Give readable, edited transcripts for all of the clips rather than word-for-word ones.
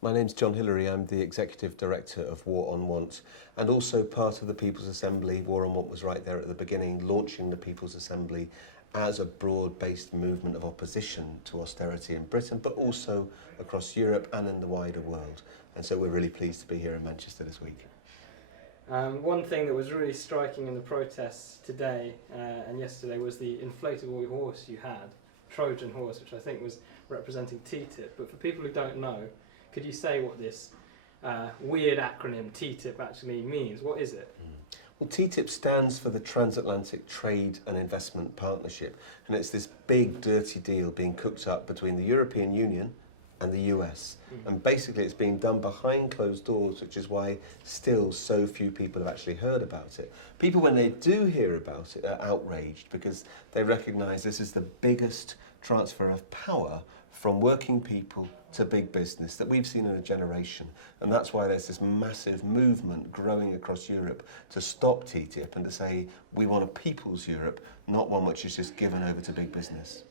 My name's John Hilary. I'm the Executive Director of War on Want and also part of the People's Assembly. War on Want was right there at the beginning, launching the People's Assembly as a broad-based movement of opposition to austerity in Britain, but also across Europe and in the wider world. And so we're really pleased to be here in Manchester this week. One thing that was really striking in the protests today and yesterday was the inflatable horse you had, Trojan horse, which I think was representing TTIP. But for people who don't know, could you say what this weird acronym TTIP actually means? What is it? Well, TTIP stands for the Transatlantic Trade and Investment Partnership, and it's this big dirty deal being cooked up between the European Union and the US. And basically it's being done behind closed doors, which is why still so few people have actually heard about it. People, when they do hear about it, are outraged because they recognise this is the biggest transfer of power from working people to big business that we've seen in a generation. And that's why there's this massive movement growing across Europe to stop TTIP and to say we want a people's Europe, not one which is just given over to big business.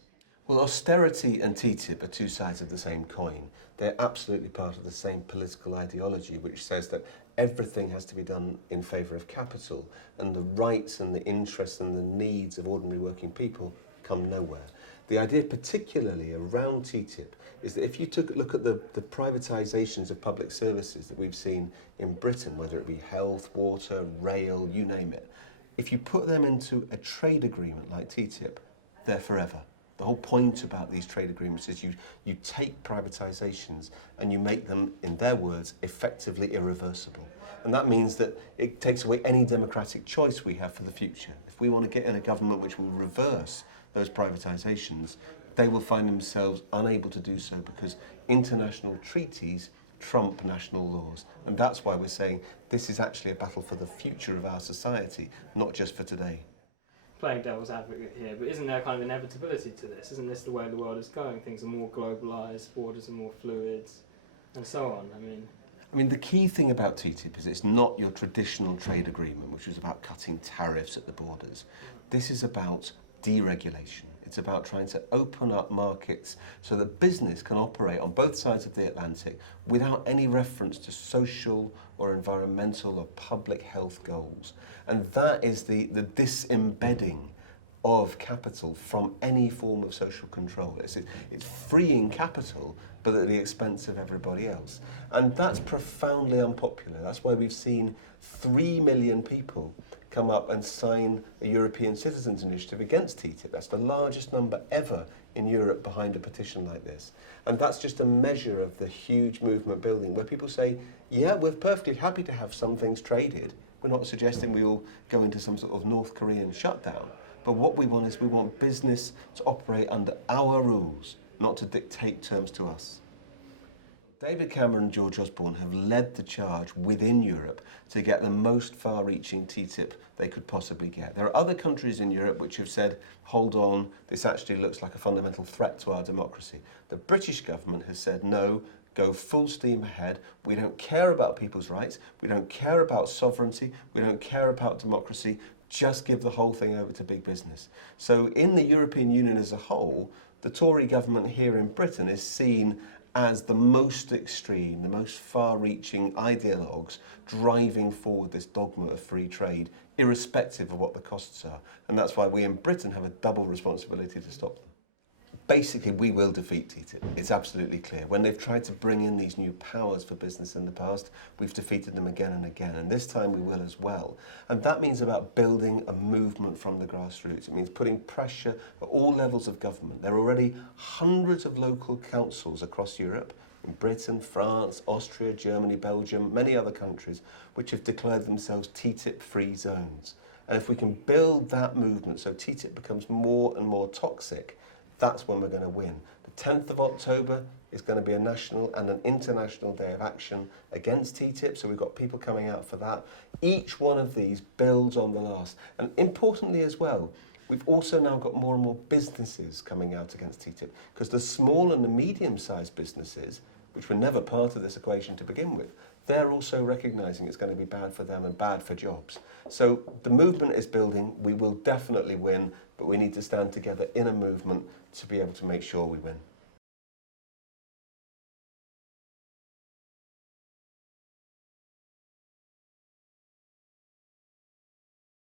Well, austerity and TTIP are two sides of the same coin. They're absolutely part of the same political ideology, which says that everything has to be done in favour of capital, and the rights and the interests and the needs of ordinary working people come nowhere. The idea particularly around TTIP is that if you took a look at the privatisations of public services that we've seen in Britain, whether it be health, water, rail, you name it, if you put them into a trade agreement like TTIP, they're forever. The whole point about these trade agreements is you take privatisations and you make them, in their words, effectively irreversible. And that means that it takes away any democratic choice we have for the future. If we want to get in a government which will reverse those privatisations, they will find themselves unable to do so because international treaties trump national laws. And that's why we're saying this is actually a battle for the future of our society, not just for today. Playing devil's advocate here, but isn't there kind of inevitability to this? Isn't this the way the world is going? Things are more globalised, borders are more fluid, and so on. I mean, the key thing about TTIP is it's not your traditional trade agreement, which was about cutting tariffs at the borders. This is about deregulation. It's about trying to open up markets so that business can operate on both sides of the Atlantic without any reference to social or environmental or public health goals. And that is the disembedding of capital from any form of social control. It's freeing capital, but at the expense of everybody else. And that's profoundly unpopular. That's why we've seen 3 million people come up and sign a European Citizens Initiative against TTIP. That's the largest number ever in Europe behind a petition like this. And that's just a measure of the huge movement building where people say, yeah, we're perfectly happy to have some things traded. We're not suggesting we all go into some sort of North Korean shutdown. But what we want is we want business to operate under our rules, not to dictate terms to us. David Cameron and George Osborne have led the charge within Europe to get the most far-reaching TTIP they could possibly get. There are other countries in Europe which have said, hold on, this actually looks like a fundamental threat to our democracy. The British government has said, no, go full steam ahead. We don't care about people's rights. We don't care about sovereignty. We don't care about democracy. Just give the whole thing over to big business. So in the European Union as a whole, the Tory government here in Britain is seen as the most extreme, the most far-reaching ideologues driving forward this dogma of free trade, irrespective of what the costs are. And that's why we in Britain have a double responsibility to stop them. Basically, we will defeat TTIP. It's absolutely clear. When they've tried to bring in these new powers for business in the past, we've defeated them again and again, and this time we will as well. And that means about building a movement from the grassroots. It means putting pressure at all levels of government. There are already hundreds of local councils across Europe, in Britain, France, Austria, Germany, Belgium, many other countries, which have declared themselves TTIP-free zones. And if we can build that movement so TTIP becomes more and more toxic, that's when we're going to win. The 10th of October is going to be a national and an international day of action against TTIP, so we've got people coming out for that. Each one of these builds on the last. And importantly as well, we've also now got more and more businesses coming out against TTIP, because the small and the medium-sized businesses, which were never part of this equation to begin with, they're also recognising it's going to be bad for them and bad for jobs. So the movement is building. We will definitely win, but we need to stand together in a movement to be able to make sure we win.